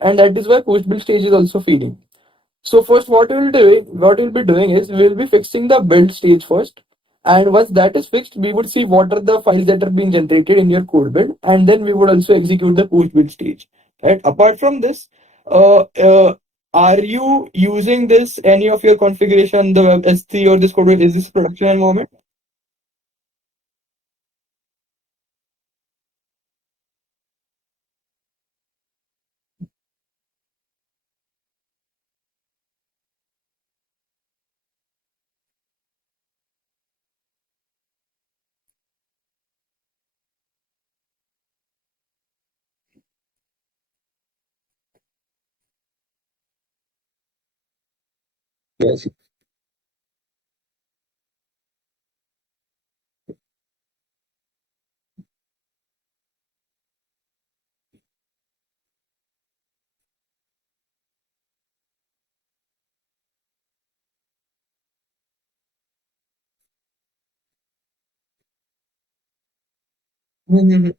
and that is why post build stage is also feeding. So first, what we'll be doing is we'll be fixing the build stage first, and once that is fixed, we would see what are the files that are being generated in your code build, and then we would also execute the post build stage. Right. Apart from this, uh, uh, are you using this any of your configuration, the S3 or this code build? Is this production environment? Yes. Mhm.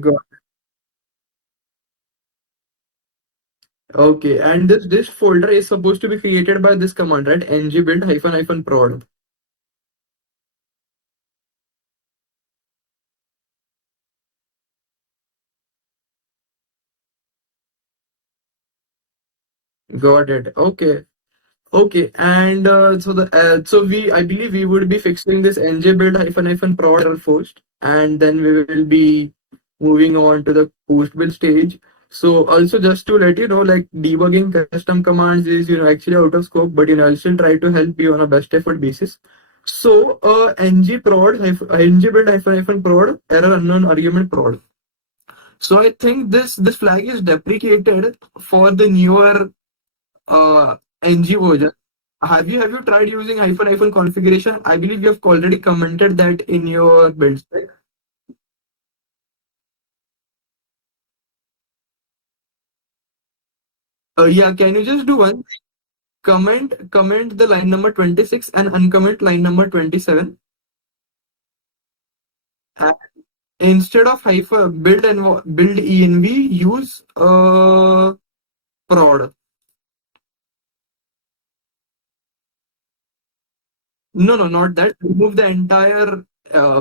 Got Okay, and this folder is supposed to be created by this command, right? Ng build hyphen hyphen prod. Got it. Okay. Okay, and so I believe we would be fixing this nj build hyphen hyphen prod error first, and then we will be moving on to the post build stage. So also just to let you know, like debugging custom commands is actually out of scope, but I'll still try to help you on a best effort basis. So ng build hyphen hyphen prod error unknown argument prod. So I think this flag is deprecated for the newer ng version. Have you tried using hyphen hyphen configuration? I believe you have already commented that in your build spec. Yeah, can you just do one? Comment the line number 26 and uncomment line number 27. And instead of hyphen build env, use prod. No, no, not that. Remove the entire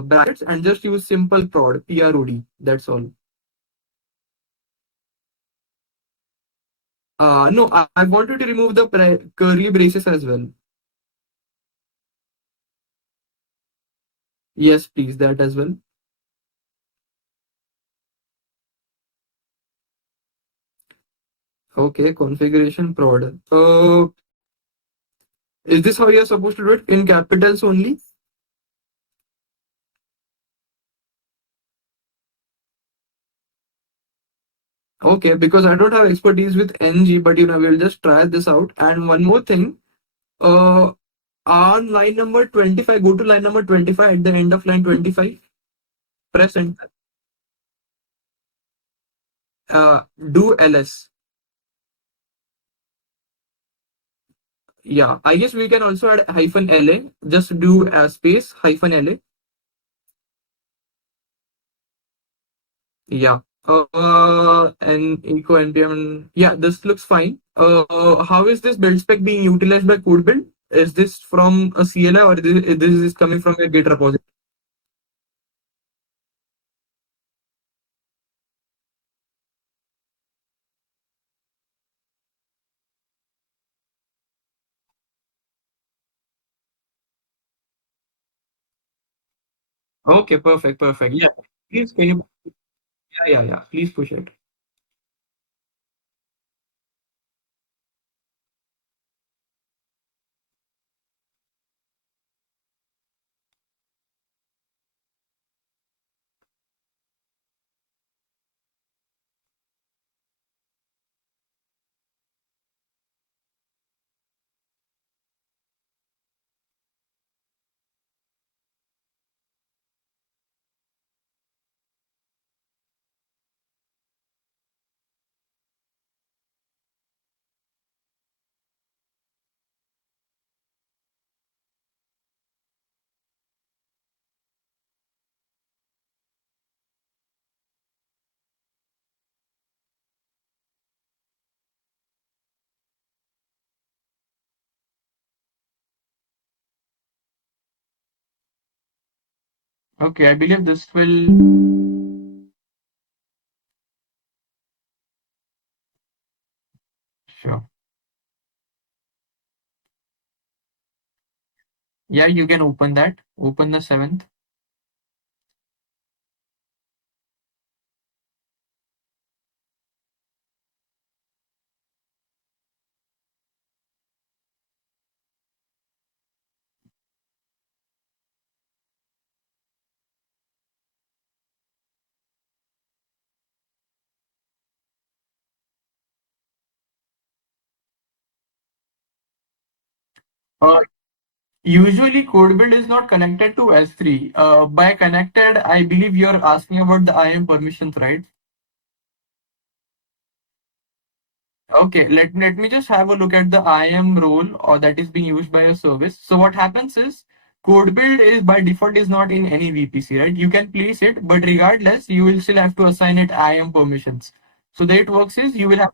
brackets and just use simple prod. That's all. No, I wanted to remove the curly braces as well. Yes, please, that as well. Okay, configuration prod. Is this how you're supposed to do it in capitals only? Okay, because I don't have expertise with ng, but we'll just try this out. And one more thing, uh, on line number 25, go to line number 25 at the end of line 25, press enter. Do ls. Yeah, I guess we can also add hyphen la. Just do space hyphen la. Yeah. And eco npm. Yeah, this looks fine. How is this build spec being utilized by code build? Is this from a CLI or this is coming from a Git repository? Okay, perfect, perfect. Yeah. Please, can you? Yeah, yeah, yeah. Please push it. Okay, I believe this will. Sure. Yeah, you can open that. Open the seventh. Uh, Usually, CodeBuild is not connected to S3. By connected, I believe you're asking about the IAM permissions, right? Okay, let me just have a look at the IAM role or that is being used by a service. So what happens is CodeBuild is by default is not in any VPC, right? You can place it, but regardless, you will still have to assign it IAM permissions. So the way it works is you will have.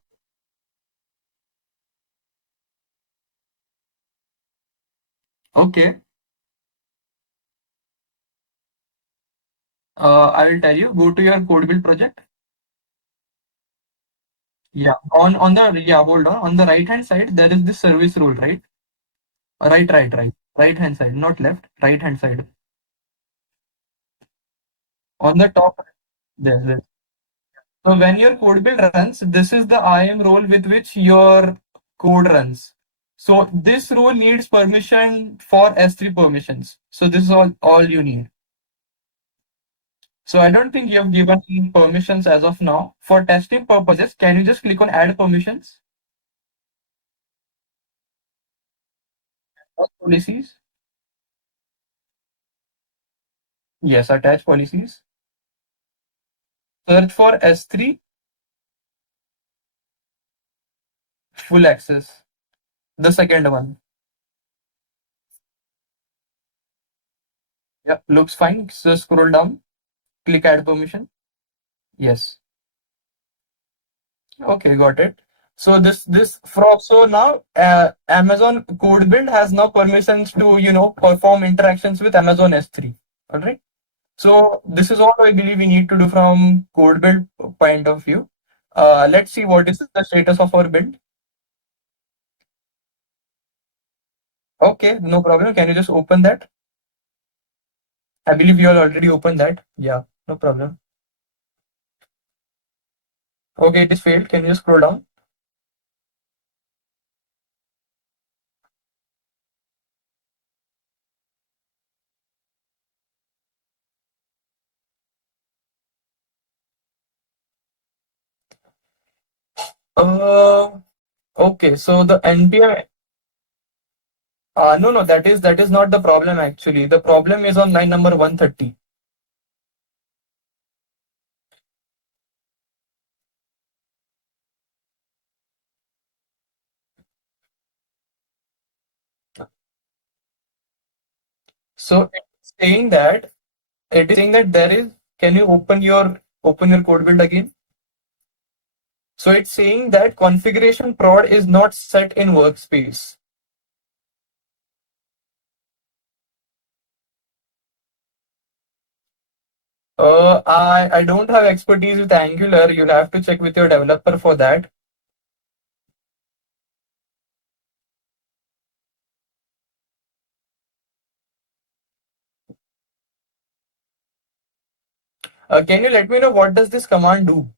Okay, I will tell you. Go to your CodeBuild project. Yeah, on the yeah, hold on. On the right hand side, there is this service rule, right? Right. Right hand side, not left. Right hand side. On the top, there. So when your code build runs, this is the IAM role with which your code runs. So this role needs permission for S3 permissions. So this is all you need. So I don't think you have given permissions as of now. For testing purposes, can you just click on add permissions? Or policies? Yes, attach policies. Search for S3 full access. The second one. Yeah, looks fine. So scroll down, click add permission. Yes. Okay, got it. So this from so now Amazon Code Build has now permissions to perform interactions with Amazon S3. All right. So this is all I believe we need to do from Code Build point of view. Let's see what is the status of our build. Okay, no problem. Can you just open that? I believe you all already opened that. Yeah, no problem. Okay, it is failed. Can you just scroll down? Uh, okay. So the NPM. No, that is not the problem actually. The problem is on line number 130. So it's saying that there is. Can you open your code build again? So it's saying that configuration prod is not set in workspace. I don't have expertise with Angular. You'll have to check with your developer for that. Can you let me know what does this command do?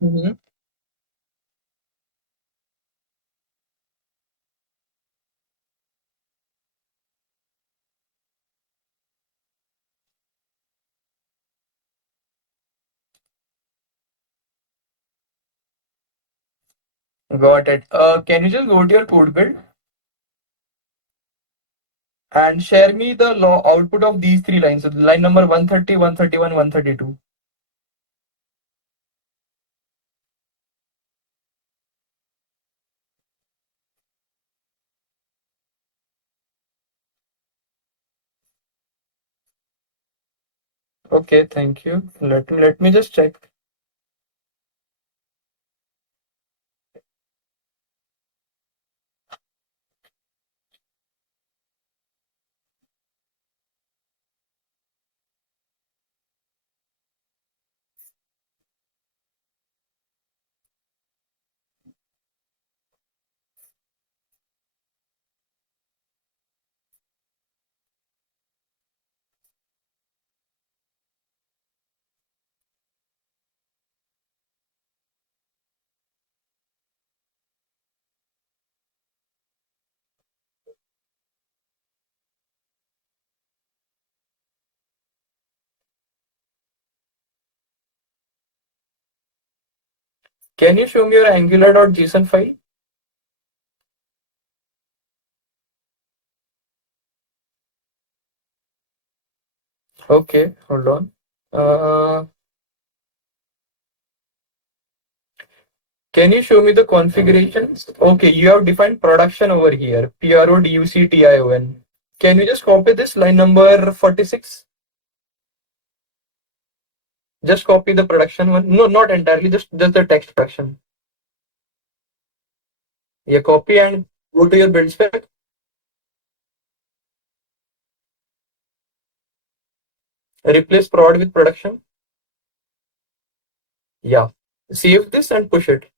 Mhm. Got it. Can you just go to your code build and share me the output of these three lines? So line number 130, 131, 132. Okay, thank you. Let me just check. Can you show me your angular.json file? Okay, hold on. Uh, can you show me the configurations? Okay, you have defined production over here. PRODUCTION. Can you just copy this line number 46? Just copy the production one. No, not entirely, just the text production. Yeah, copy and go to your build spec. Replace prod with production. Yeah. Save this and push it.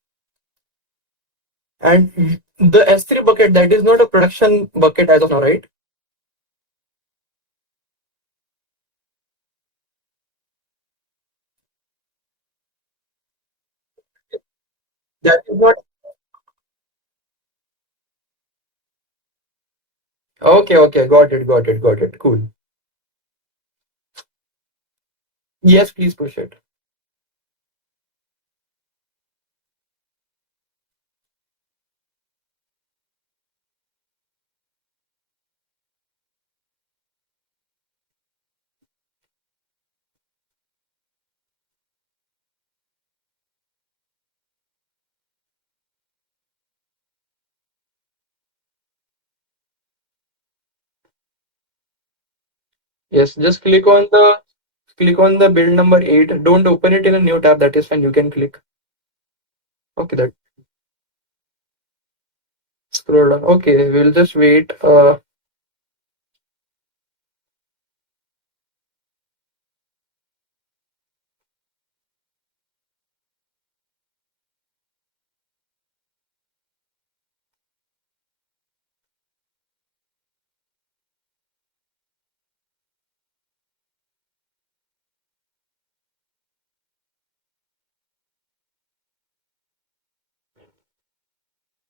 And the S3 bucket, that is not a production bucket as of now, right? That is not. Okay, okay, got it. Cool. Yes, please push it. Yes, just click on the build number 8. Don't open it in a new tab. That is fine. You can click. Okay, that scroll down. Okay, we'll just wait.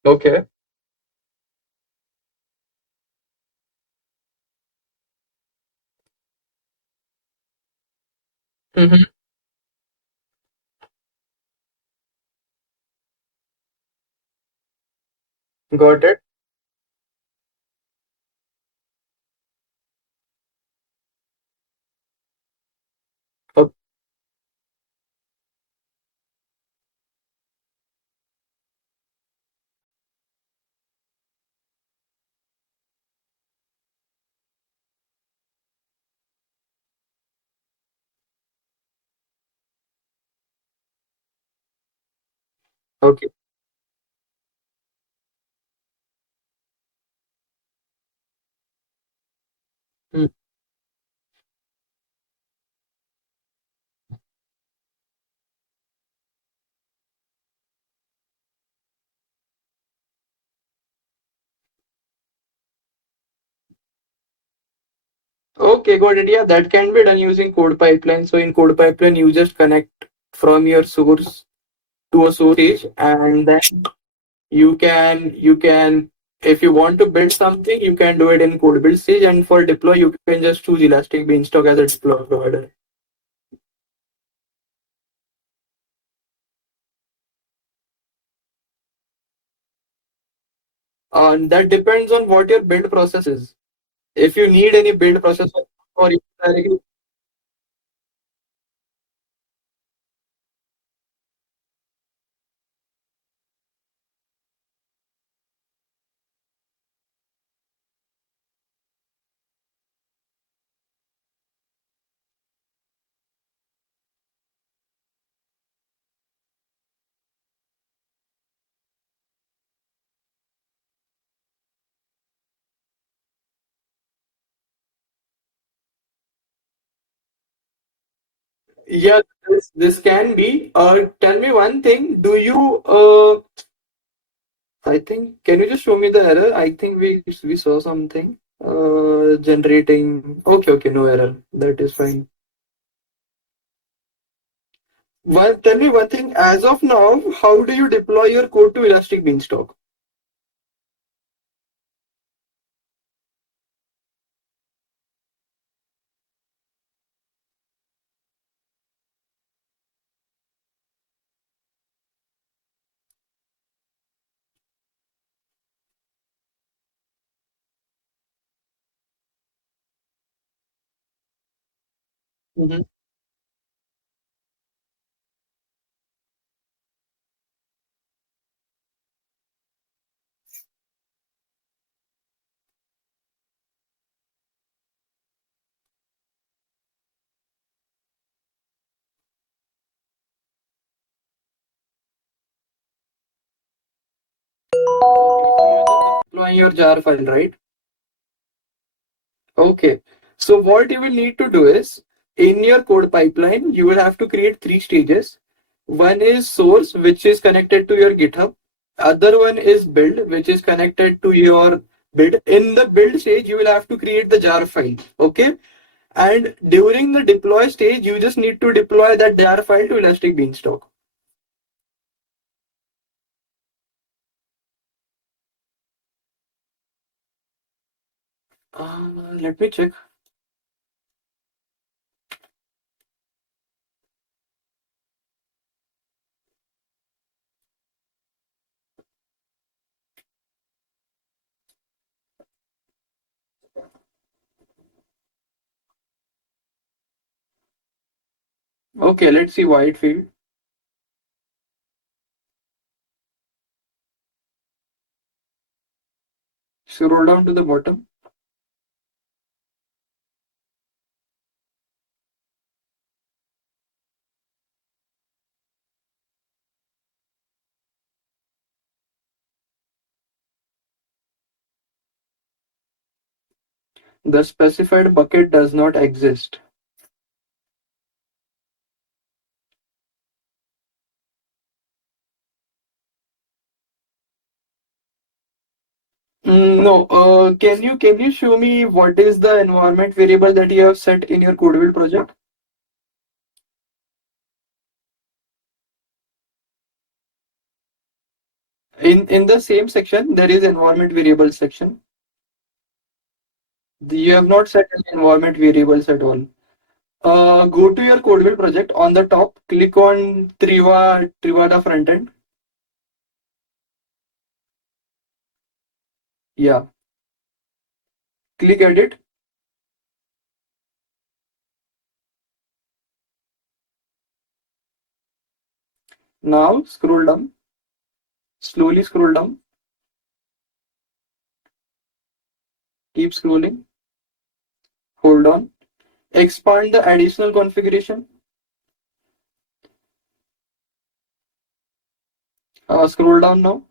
Okay. Mm-hmm. Got it. O- Okay. Mm. Okay, got it. Yeah, that can be done using code pipeline. So in code pipeline, you just connect from your source to a source page, and then you can if you want to build something, you can do it in code build stage, and for deploy, you can just choose Elastic Beanstalk as a deploy provider. And that depends on what your build process is. If you need any build process, or if directly, Yeah, this can be. Tell me one thing. Do you I think, can you just show me the error? I think we saw something. Generating. Okay, okay, no error. That is fine. Well, tell me one thing. As of now, how do you deploy your code to Elastic Beanstalk? Mhm. Deploying your jar file, right? Okay. So what you will need to do is in your code pipeline, you will have to create three stages. One is source, which is connected to your GitHub. Other one is build, which is connected to your build. In the build stage, you will have to create the jar file. Okay. And during the deploy stage, you just need to deploy that jar file to Elastic Beanstalk. Let me check. Okay, let's see why it failed. Scroll down to the bottom. The specified bucket does not exist. No, can you show me what is the environment variable that you have set in your CodeBuild project? In the same section, there is environment variables section. You have not set any environment variables at all. Go to your CodeBuild project. On the top, click on Trivada Frontend. Yeah, click edit. Now scroll down. Slowly scroll down. Keep scrolling. Hold on. Expand the additional configuration. Scroll down now.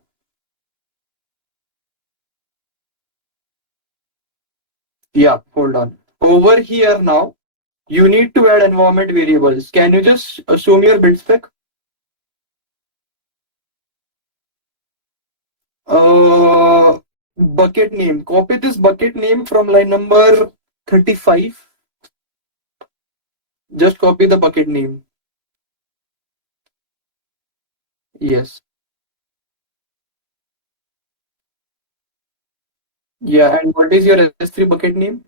Yeah, hold on. Over here now, you need to add environment variables. Can you just show me your build spec? Uh, Bucket name. Copy this bucket name from line number 35. Just copy the bucket name. Yes. Yeah, and what is your S3 bucket name?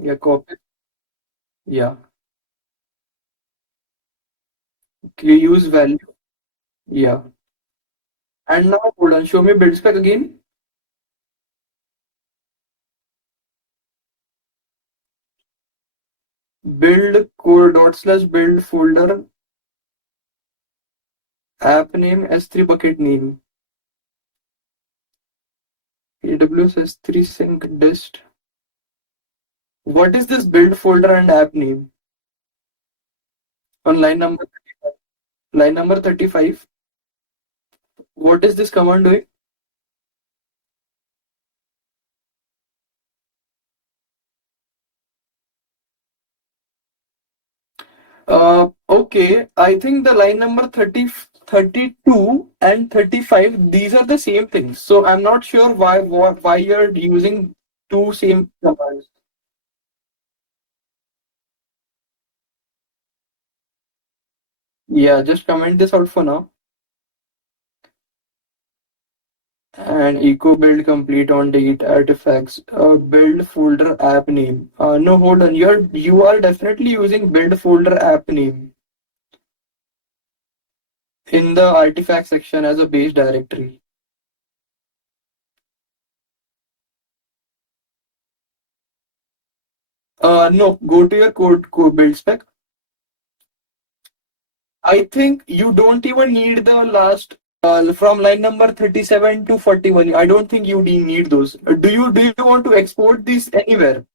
Yeah, copy. Yeah. Use value. Yeah. And now hold on, show me build spec again. Build core dot slash build folder app name S3 bucket name. AWS S3 sync dist. What is this build folder and app name? On line number 35, line number 35, what is this command doing? Okay, I think the line number 30, 32 and 35, these are the same things. So I'm not sure why you're using two same commands. Yeah, just comment this out for now. And echo build complete on delete artifacts. Build folder app name. No, hold on. You are definitely using build folder app name in the artifact section as a base directory. No, go to your code build spec. I think you don't even need the last from line number 37 to 41. I don't think you need those. Do you want to export these anywhere?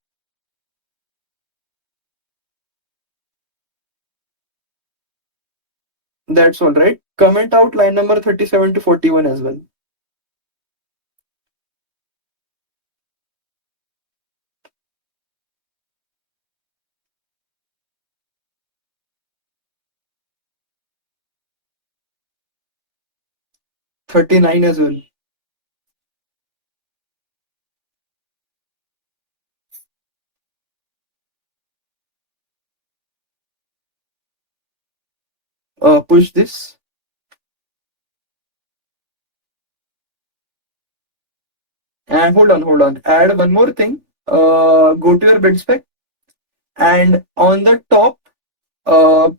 That's all right. Comment out line number 37 to 41 as well. 39 as well. Push this. And hold on. Add one more thing. Go to your build spec and on the top,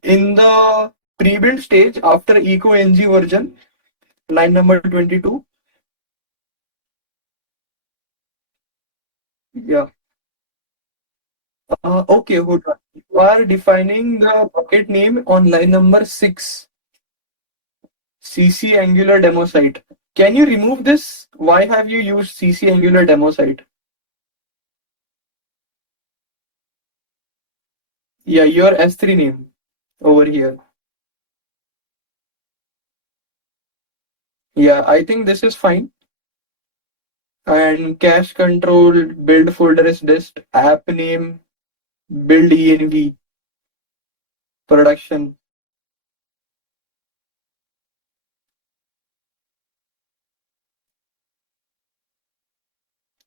in the pre-build stage after echo ng version, line number 22. Yeah. Okay, hold on. You are defining the bucket name on line number 6, CC Angular demo site. Can you remove this? Why have you used CC Angular demo site? Yeah, your S3 name over here. Yeah, I think this is fine. And cache control, build folder is dist, app name, build env, production.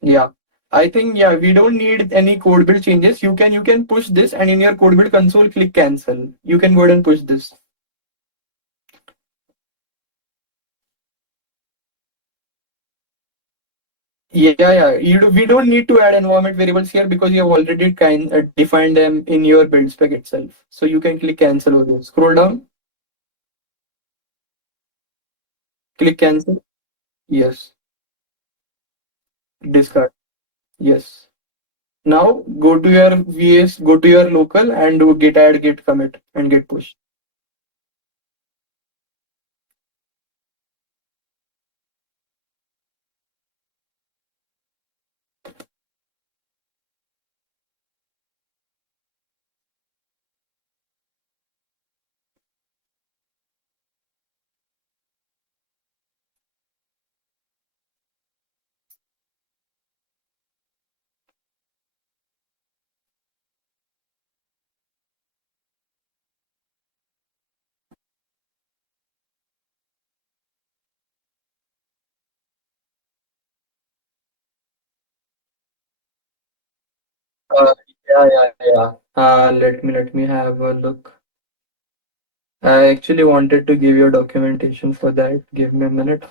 Yeah. I think yeah, we don't need any code build changes. You can push this and in your code build console click cancel. You can go ahead and push this. Yeah. We don't need to add environment variables here because you have already defined them in your build spec itself. So you can click cancel over here. Scroll down, click cancel. Yes. Discard. Yes. Now go to your VS, go to your local and do git add, git commit and git push. Uh, yeah. Let me have a look. I actually wanted to give you documentation for that. Give me a minute.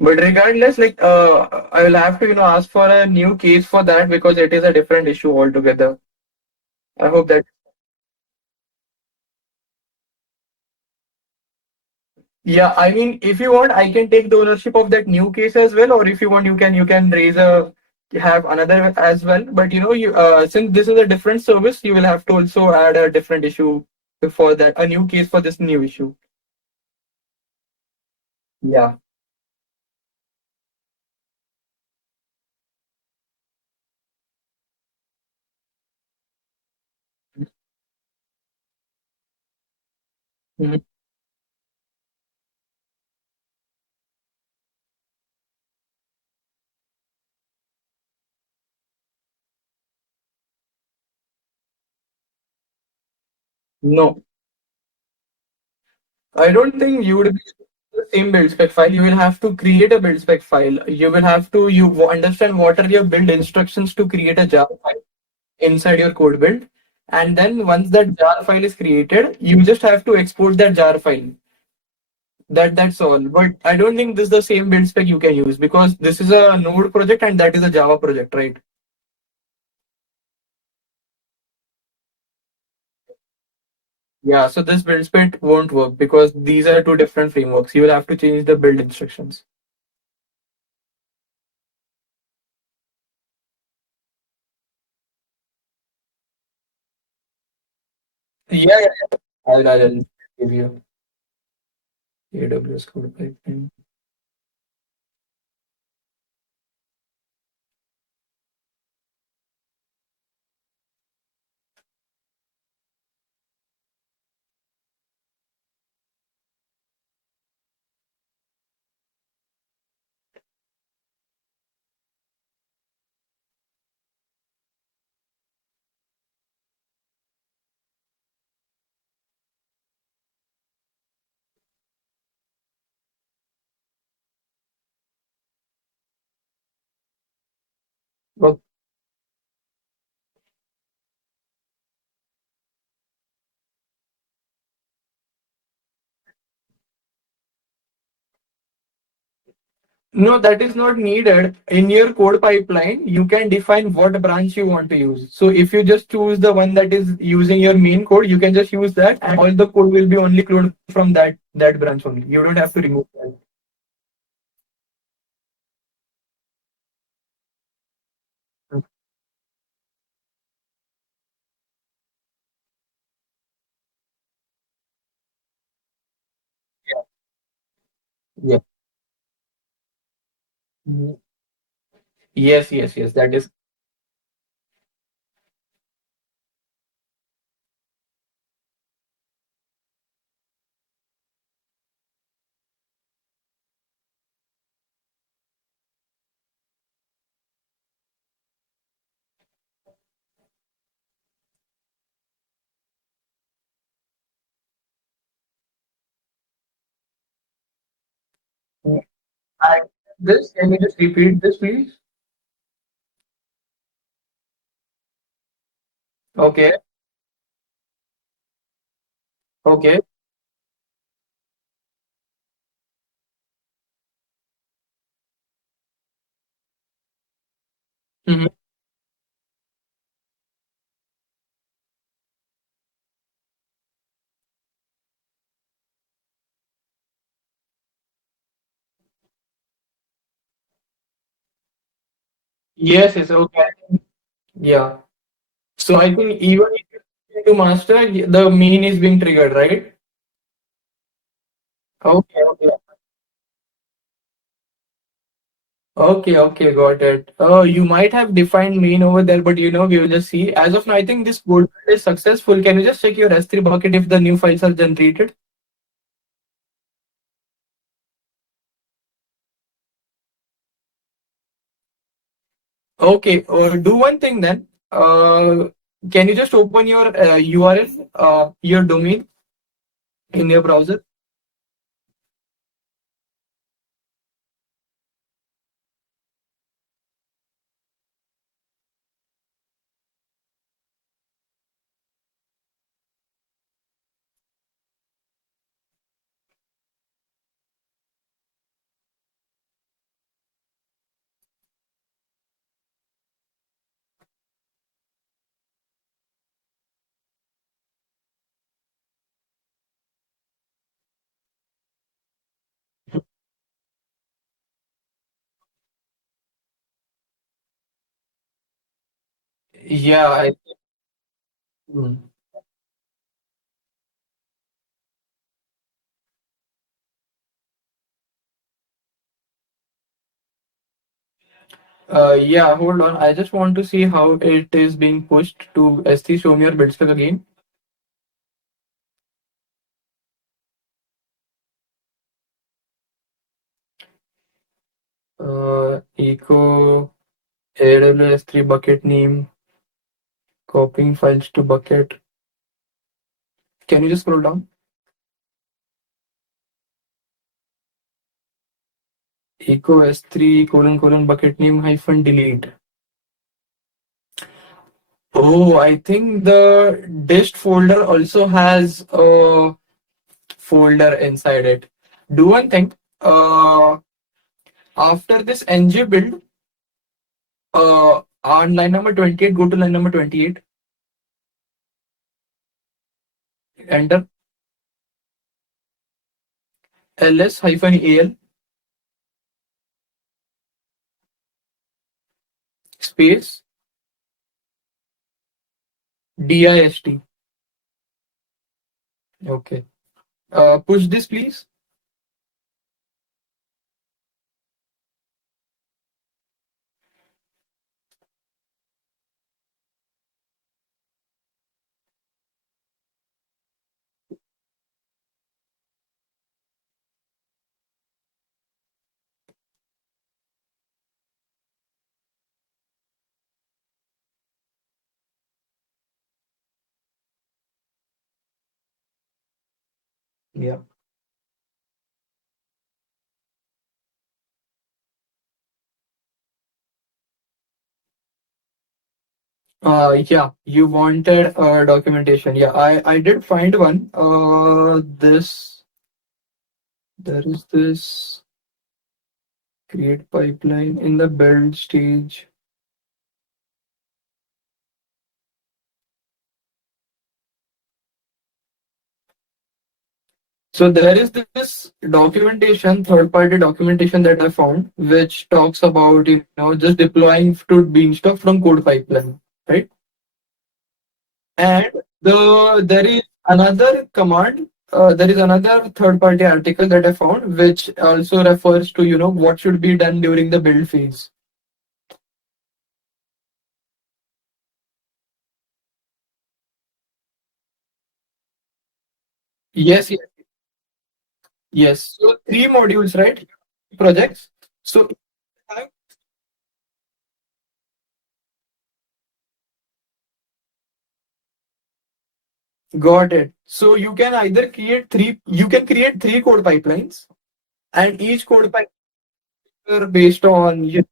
But regardless, like I will have to ask for a new case for that because it is a different issue altogether. I hope that yeah. I mean, if you want, I can take the ownership of that new case as well, or if you want, you can raise a have another as well. But you since this is a different service, you will have to also add a different issue for that, a new case for this new issue. Yeah. Mhm. No, I don't think you would be the same build spec file. You will have to create a build spec file. You will have to understand what are your build instructions to create a jar file inside your code build. And then once that jar file is created, you just have to export that jar file. That's all. But I don't think this is the same build spec you can use because this is a Node project and that is a Java project, right? Yeah, so this build spec won't work because these are two different frameworks. You will have to change the build instructions. Yeah, yeah, yeah. I'll give you AWS CodeBuild. Well, no, that is not needed. In your code pipeline, you can define what branch you want to use. So if you just choose the one that is using your main code, you can just use that, and all the code will be only cloned from that branch only. You don't have to remove that. Yeah. Yeah. Yes, yes, yes. That is. I, this, can you just repeat this, please? Okay. Okay. Mhm. Yes, it's okay. Yeah. So I think even if you to master, the main is being triggered, right? Okay, okay. Okay, okay, got it. You might have defined main over there, but we will just see. As of now, I think this code is successful. Can you just check your S3 bucket if the new files are generated? Okay, do one thing then. Can you just open your URL, your domain in your browser? Yeah, hmm. Yeah, hold on. I just want to see how it is being pushed to S3. Show me your build spec again. Echo AWS S3 bucket name, copying files to bucket. Can you just scroll down? Echo S3 colon bucket name hyphen delete. Oh, I think the dist folder also has a folder inside it. Do one thing. After this ng build, on line number 28, go to line number 28. Enter ls-al space dist. Okay. Push this, please. Yeah. Yeah, you wanted documentation. Yeah, I did find one. There is this create pipeline in the build stage. So there is this documentation, third-party documentation that I found, which talks about just deploying to Beanstalk from code pipeline, right? And there is another command. There is another third-party article that I found, which also refers to what should be done during the build phase. Yes, yes, yes. So three modules, right? Projects. So got it. So you can either create three. You can create three code pipelines, and each code pipeline are based on yeah.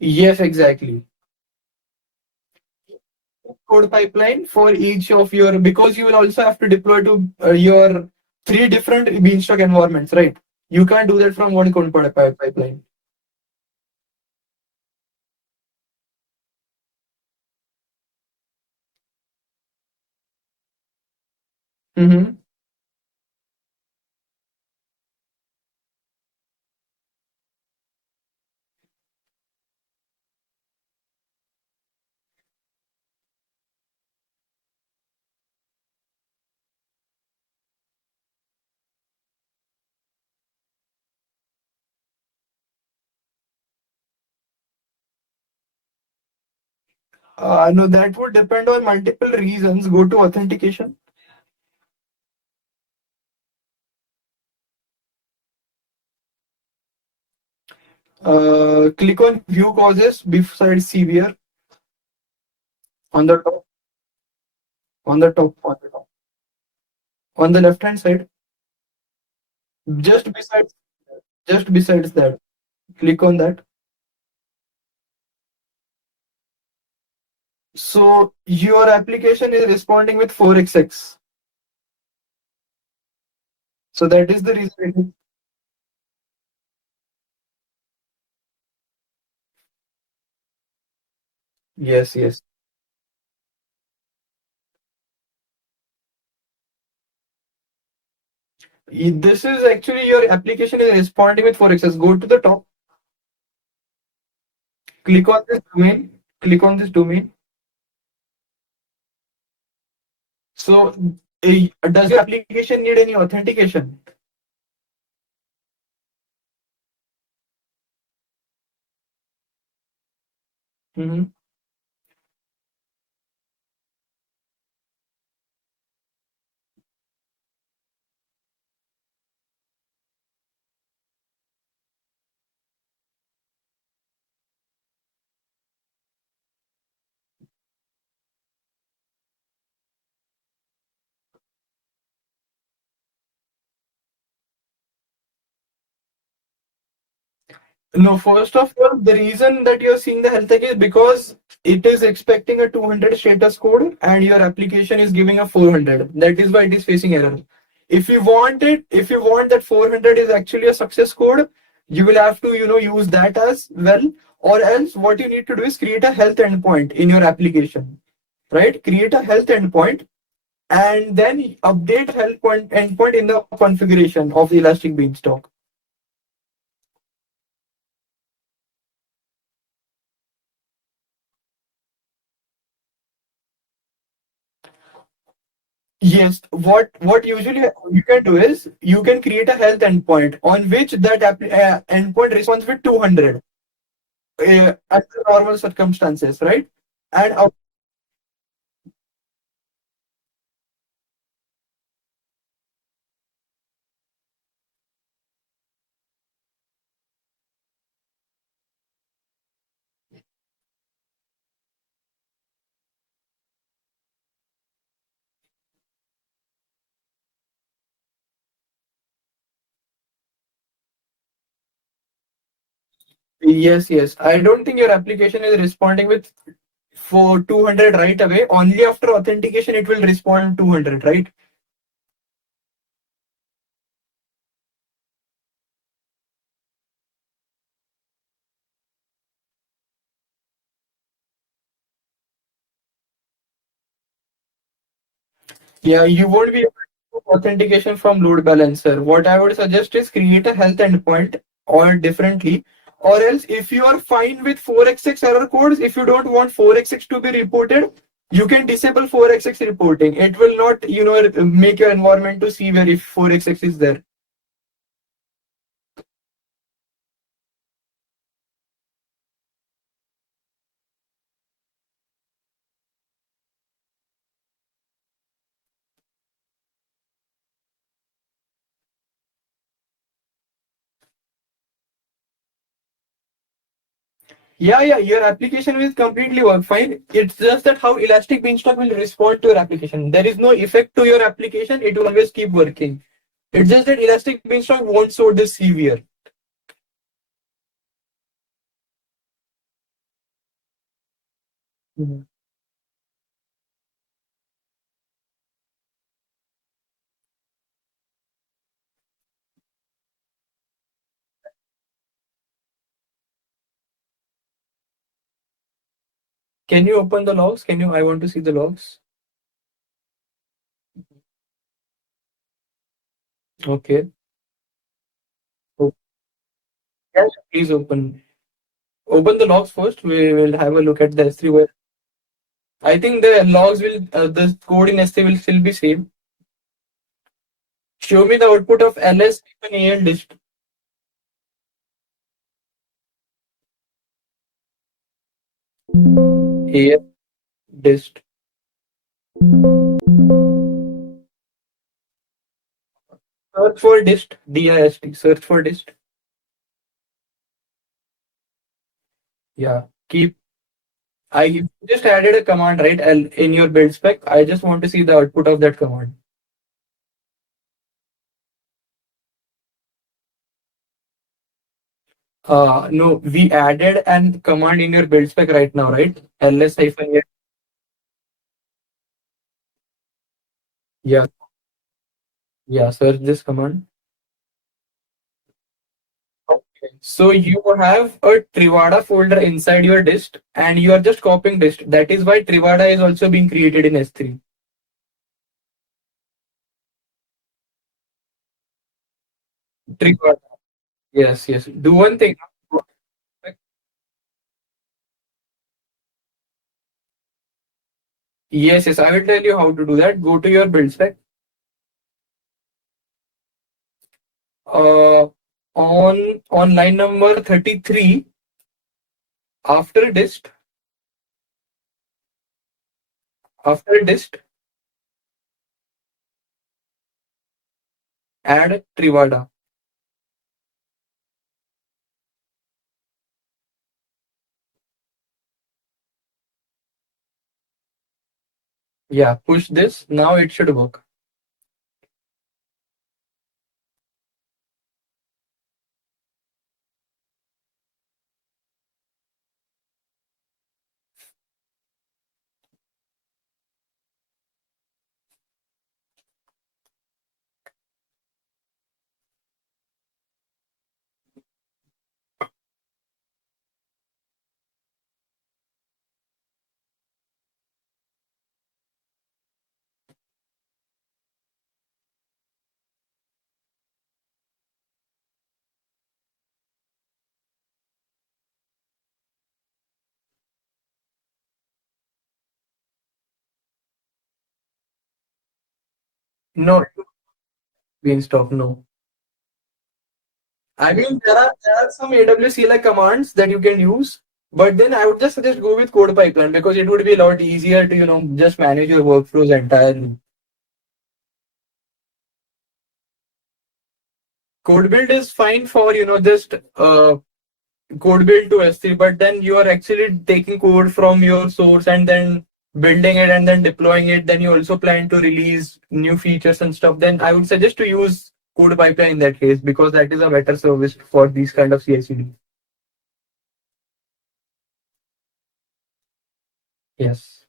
Yes, exactly. Code pipeline for each of your, because you will also have to deploy to your three different Beanstalk environments, right? You can't do that from one pipeline. Mm-hmm. No, that would depend on multiple reasons. Go to authentication. Click on view causes beside severe on the top, on the left hand side, just beside, just besides that. Click on that. So your application is responding with 4xx. So that is the reason. Yes, yes. This is actually your application is responding with 4xx. Go to the top, click on this domain, click on this domain. So does your application need any authentication? Mhm. No, first of all, the reason that you're seeing the health check is because it is expecting a 200 status code and your application is giving a 400. That is why it is facing error. If you want that 400 is actually a success code, you will have to, use that as well. Or else what you need to do is create a health endpoint in your application, right? Create a health endpoint and then update health point endpoint in the configuration of the Elastic Beanstalk. Yes, what usually you can do is you can create a health endpoint on which that endpoint responds with 200 under normal circumstances, right? And yes, yes, I don't think your application is responding with for 200 right away. Only after authentication it will respond 200, right? Yeah, you won't be able to do authentication from load balancer. What I would suggest is create a health endpoint or differently. Or else, if you are fine with 4xx error codes, if you don't want 4xx to be reported, you can disable 4xx reporting. It will not, make your environment to see where if 4xx is there. Yeah, yeah, your application will completely work fine. It's just that how Elastic Beanstalk will respond to your application. There is no effect to your application. It will always keep working. It's just that Elastic Beanstalk won't show this severe. Mhm. Can you open the logs? Can you? I want to see the logs. Okay. Oh, yes, please open. Open the logs first. We will have a look at the S3. Where I think the logs will, the code in S3 will still be same. Show me the output of ls -al dist. Al dist. Search for dist. Dist. Search for dist. Yeah. Keep. I just added a command right in your build spec. I just want to see the output of that command. No, we added an command in your build spec right now, right? ls hyphen. Yeah, yeah. Search this command. Okay. So you have a Trivada folder inside your dist, and you are just copying dist. That is why Trivada is also being created in S3. Trivada. Yes, yes. Do one thing. Yes, yes. I will tell you how to do that. Go to your build spec. Uh, on line number 33, after dist, After dist, add Trivada. Yeah, push this. Now it should work. No, beanstalk. No. I mean, there are some AWS CLI commands that you can use, but then I would just suggest go with code pipeline because it would be a lot easier to just manage your workflows entirely. Code build is fine for just code build to S3, but then you are actually taking code from your source and then building it and then deploying it. Then you also plan to release new features and stuff. Then I would suggest to use code pipeline in that case because that is a better service for these kind of CI/CD. Yes.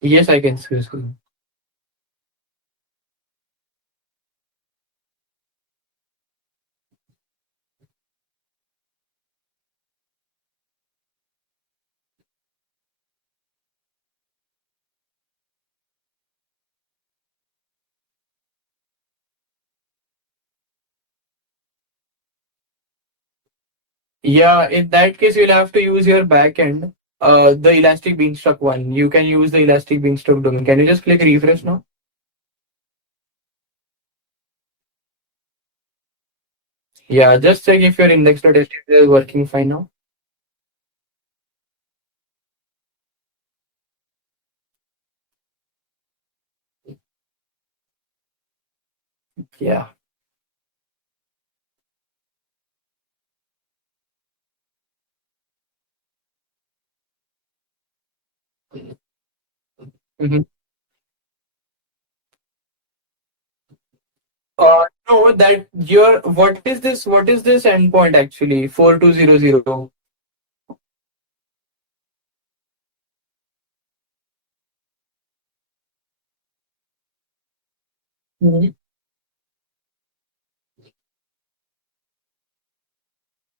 Yes, I can see. Yeah, in that case, you'll have to use your backend, the Elastic Beanstalk one. You can use the Elastic Beanstalk domain. Can you just click refresh now? Yeah, just check if your index.html is working fine now. Yeah. Mhm. No, that your what is this? What is this endpoint actually? 4200. Mhm.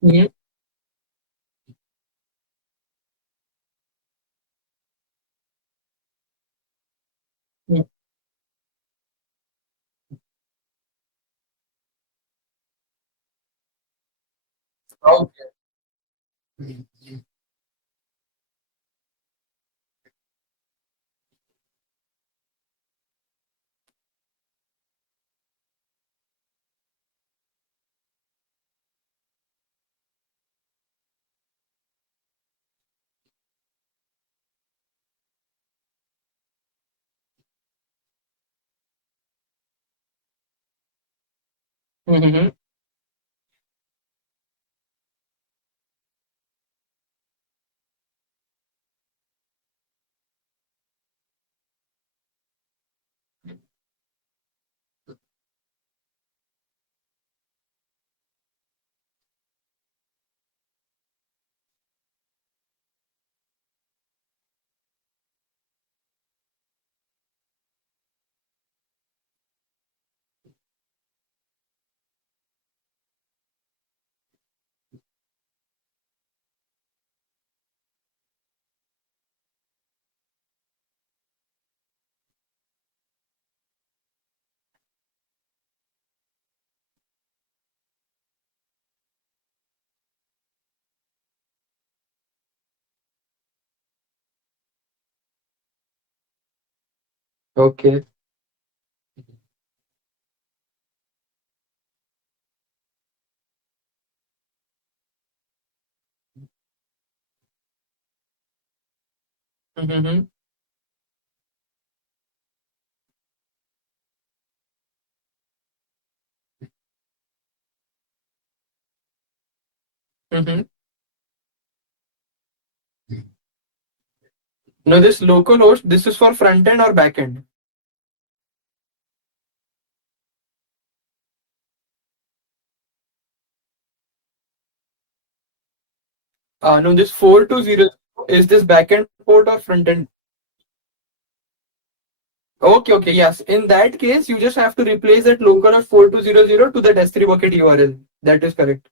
Mhm. Mhm. Okay. Mhm. Okay. Mm-hmm. Mm-hmm. No, this local host, this is for front end or back end? No, this 4200, is this back end port or front end? Okay, okay, yes. In that case, you just have to replace that localhost 4200 to that S3 bucket URL. That is correct.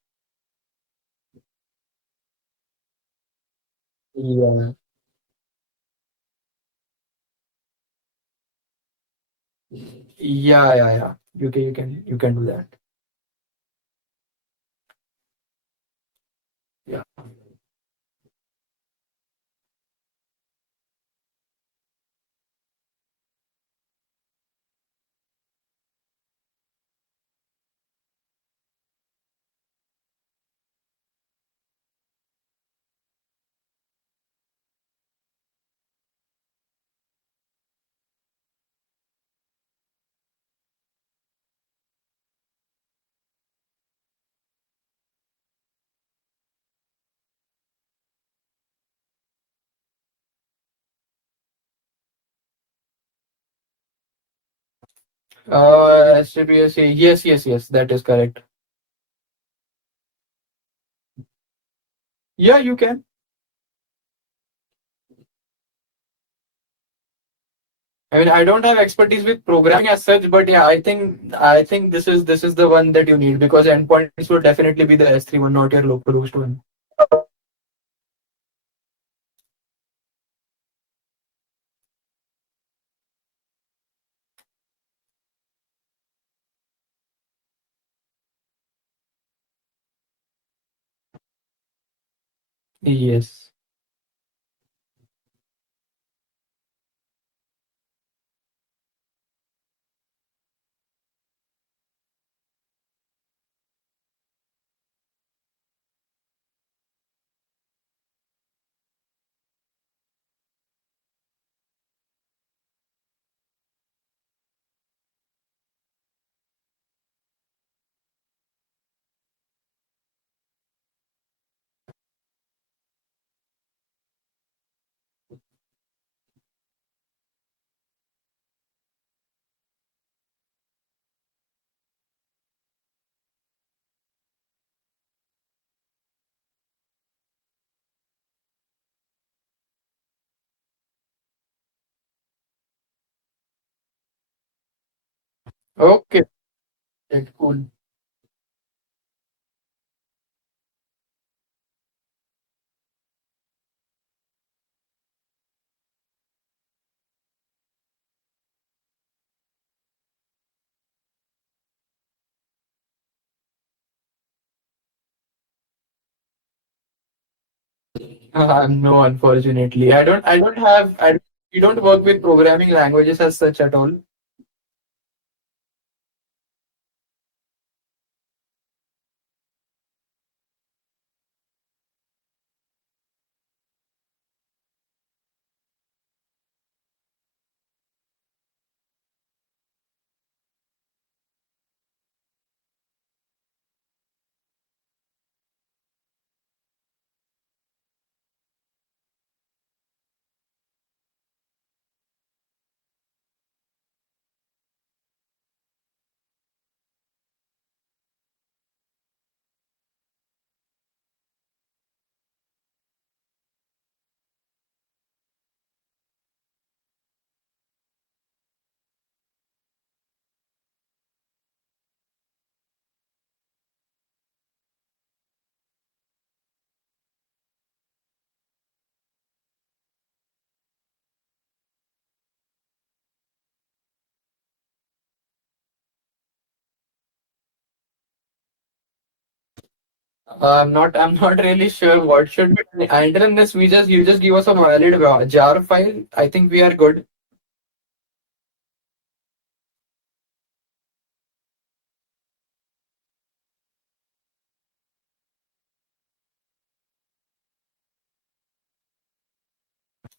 Yeah. Yeah, yeah, yeah. You can do that. Yeah. SCPSC. Yes, yes, yes. That is correct. Yeah, you can. I mean, I don't have expertise with programming as such, but yeah, I think this is the one that you need because endpoints would definitely be the S3 one, not your localhost one. Yes. Okay. That's cool. No, unfortunately, I don't. I don't have. We don't work with programming languages as such at all. I'm not really sure what should be. Until unless we just you just give us a valid jar file, I think we are good.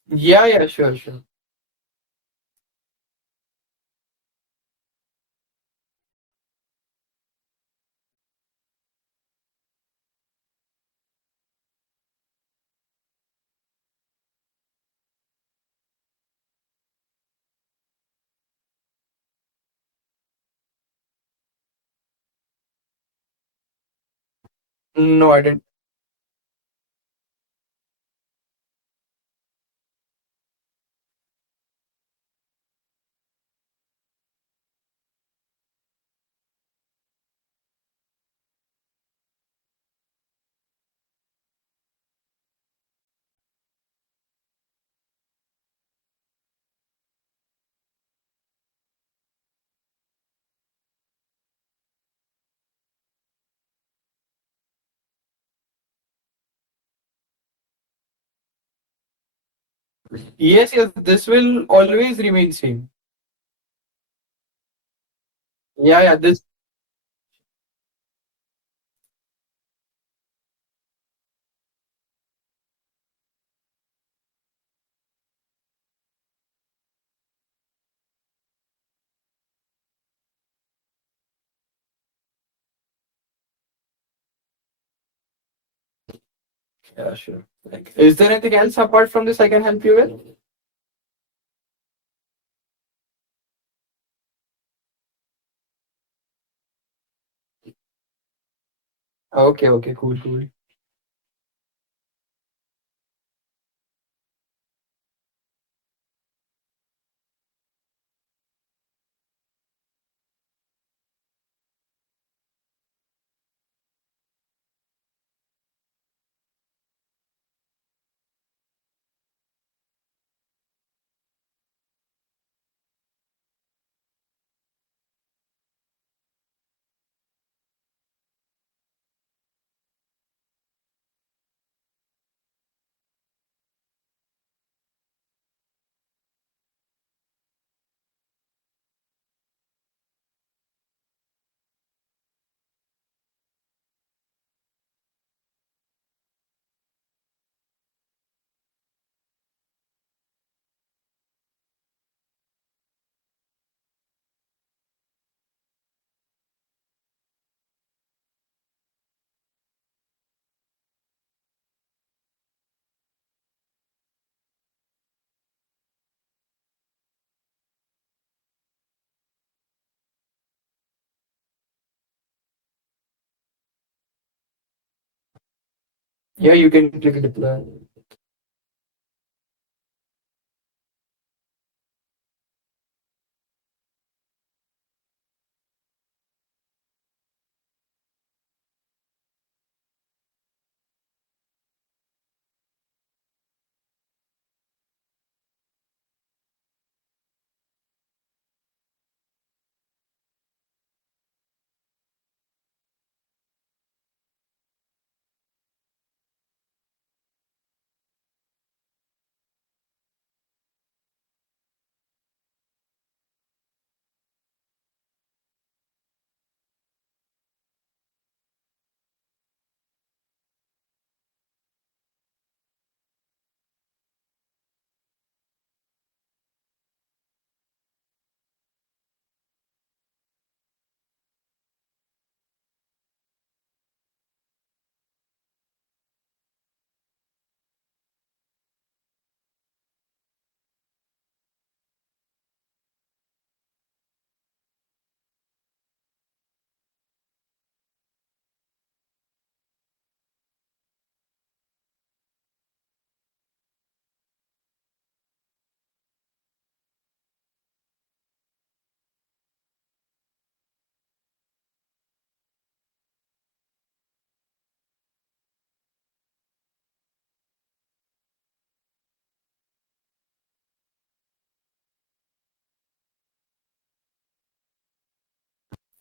Yeah, yeah, sure, sure. No, I didn't. Yes, yes, this will always remain same. Yeah, yeah, this. Yeah, sure. Like, is there anything else apart from this I can help you with? Okay, okay, cool, cool. Yeah, you can click deploy.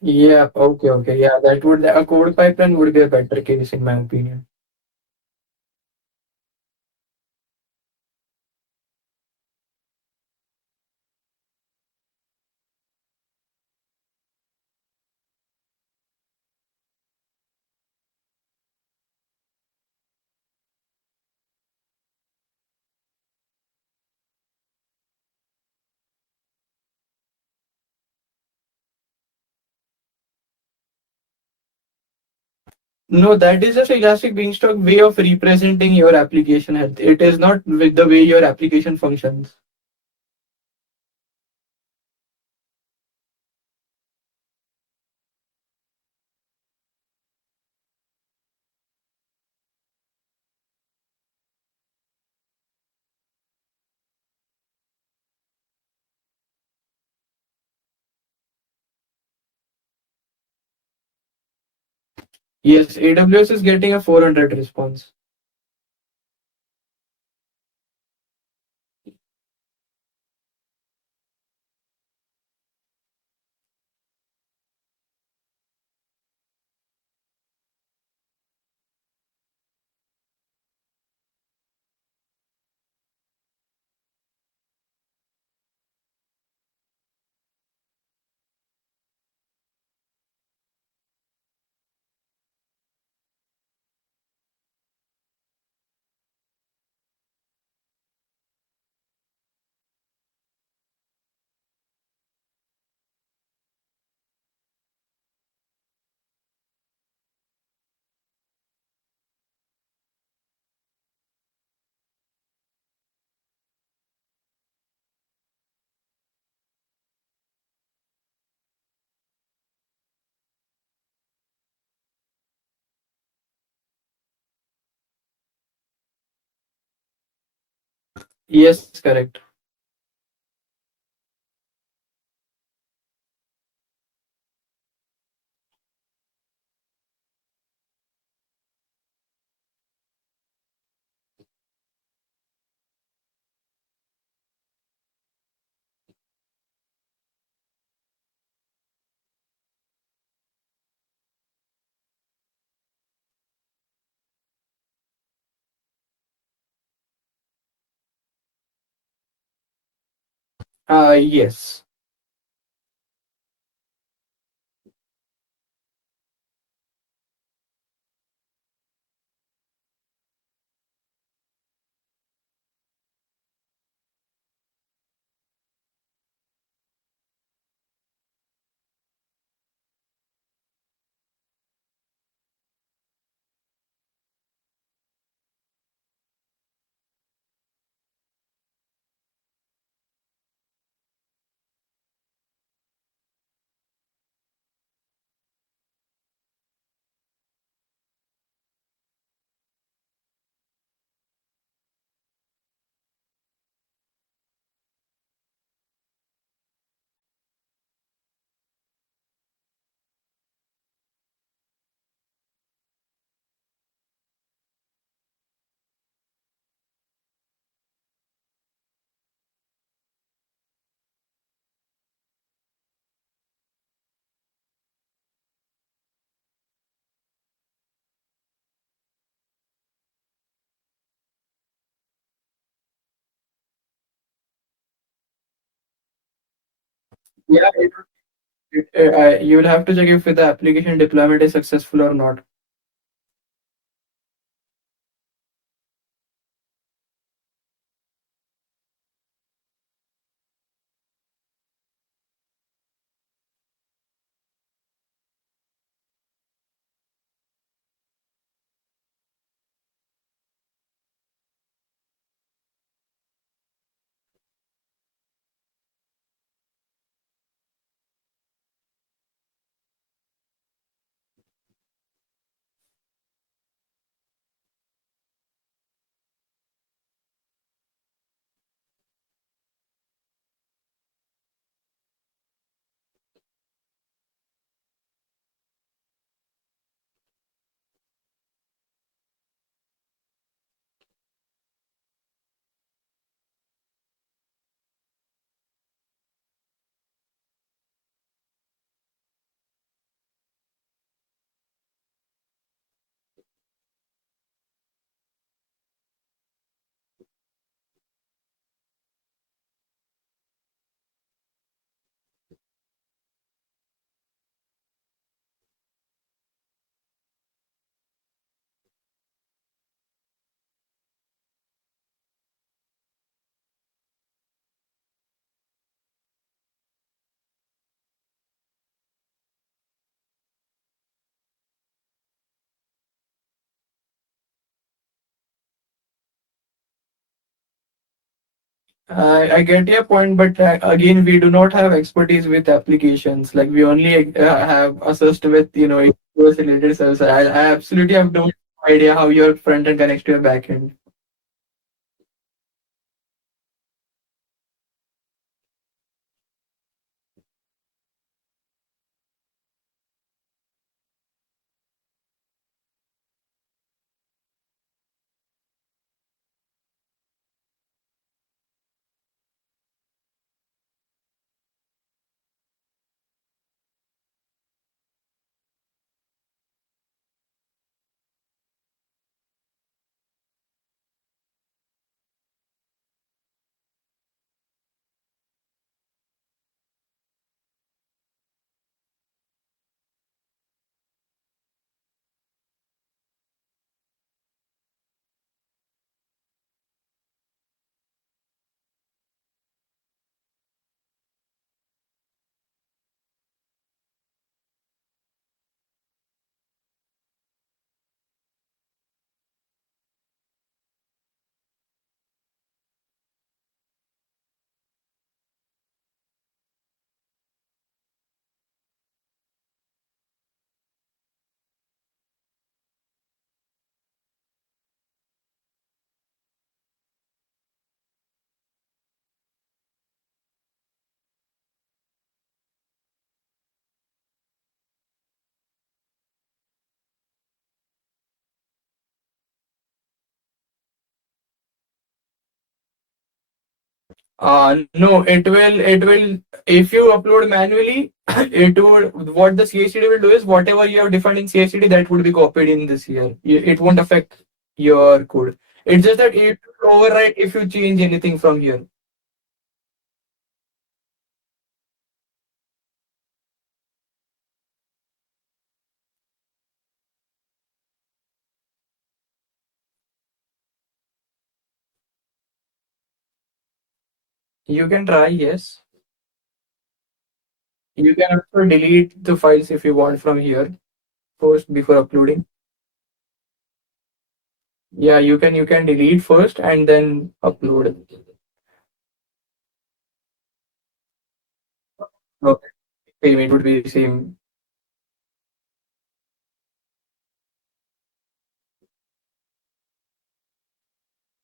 Yeah, okay, okay. Yeah, that would a code pipeline would be a better case in my opinion. No, that is just Elastic Beanstalk way of representing your application health. It is not with the way your application functions. Yes, AWS is getting a 400 response. Yes, correct. Yes. Yeah, you will have to check if the application deployment is successful or not. I get your point, but again, we do not have expertise with applications. Like we only have assist with AWS related services. I absolutely have no idea how your front end connects to your back end. No, it will, if you upload manually, it would, what the CI/CD will do is whatever you have defined in CI/CD that would be copied in this here. It won't affect your code. It's just that it will overwrite if you change anything from here. You can try, yes. You can also delete the files if you want from here first before uploading. Yeah, you can delete first and then upload. Okay, same, it would be same.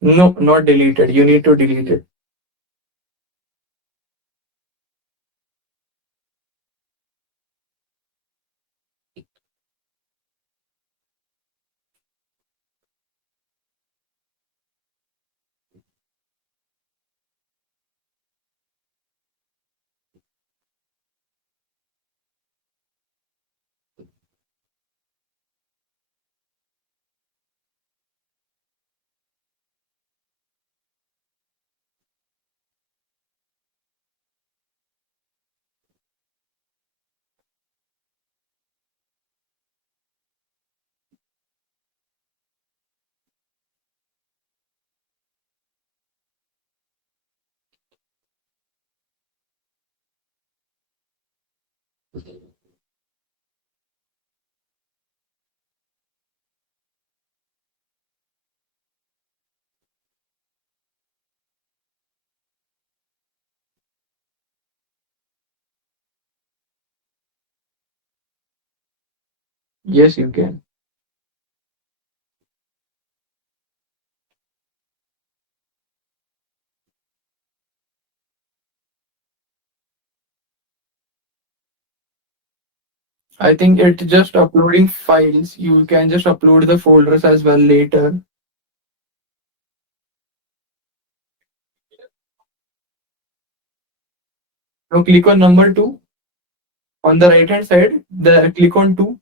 No, not deleted. You need to delete it. Yes, you can. I think it's just uploading files. You can just upload the folders as well later. Now click on number two on the right hand side. The click on two.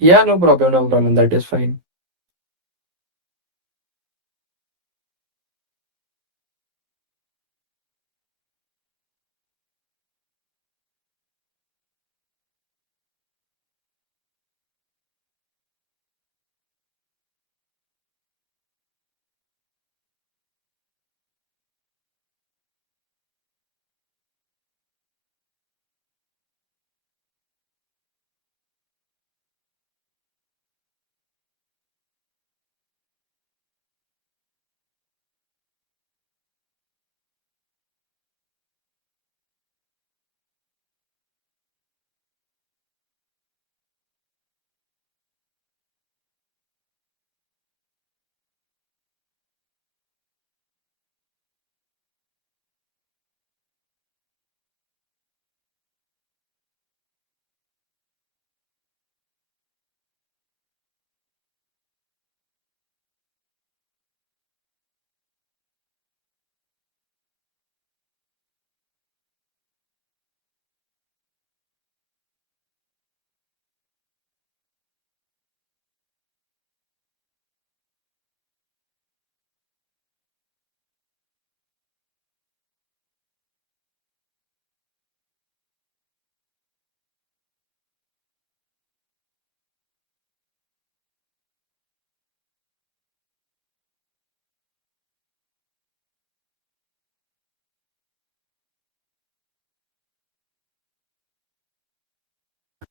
Yeah, no problem, no problem. That is fine.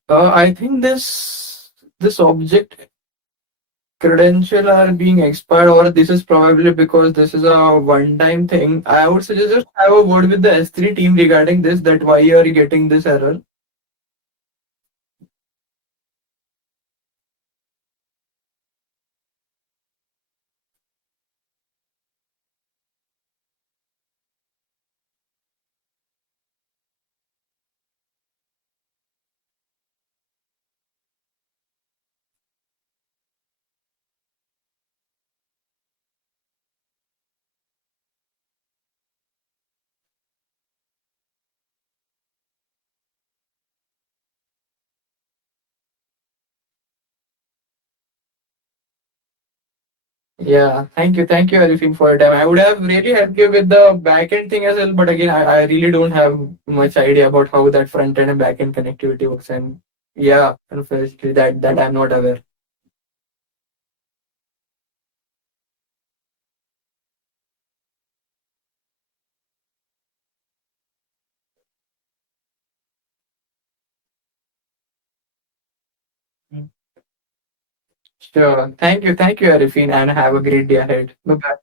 I think this object credential are being expired, or this is probably because this is a one-time thing. I would suggest just have a word with the S3 team regarding this, that why you are getting this error. Yeah, thank you, Arifin, for your time. I would have really helped you with the backend thing as well, but again, I really don't have much idea about how that front end and backend connectivity works. And yeah, unfortunately, that I'm not aware. Sure. Thank you, Arifin, and have a great day ahead. Bye bye.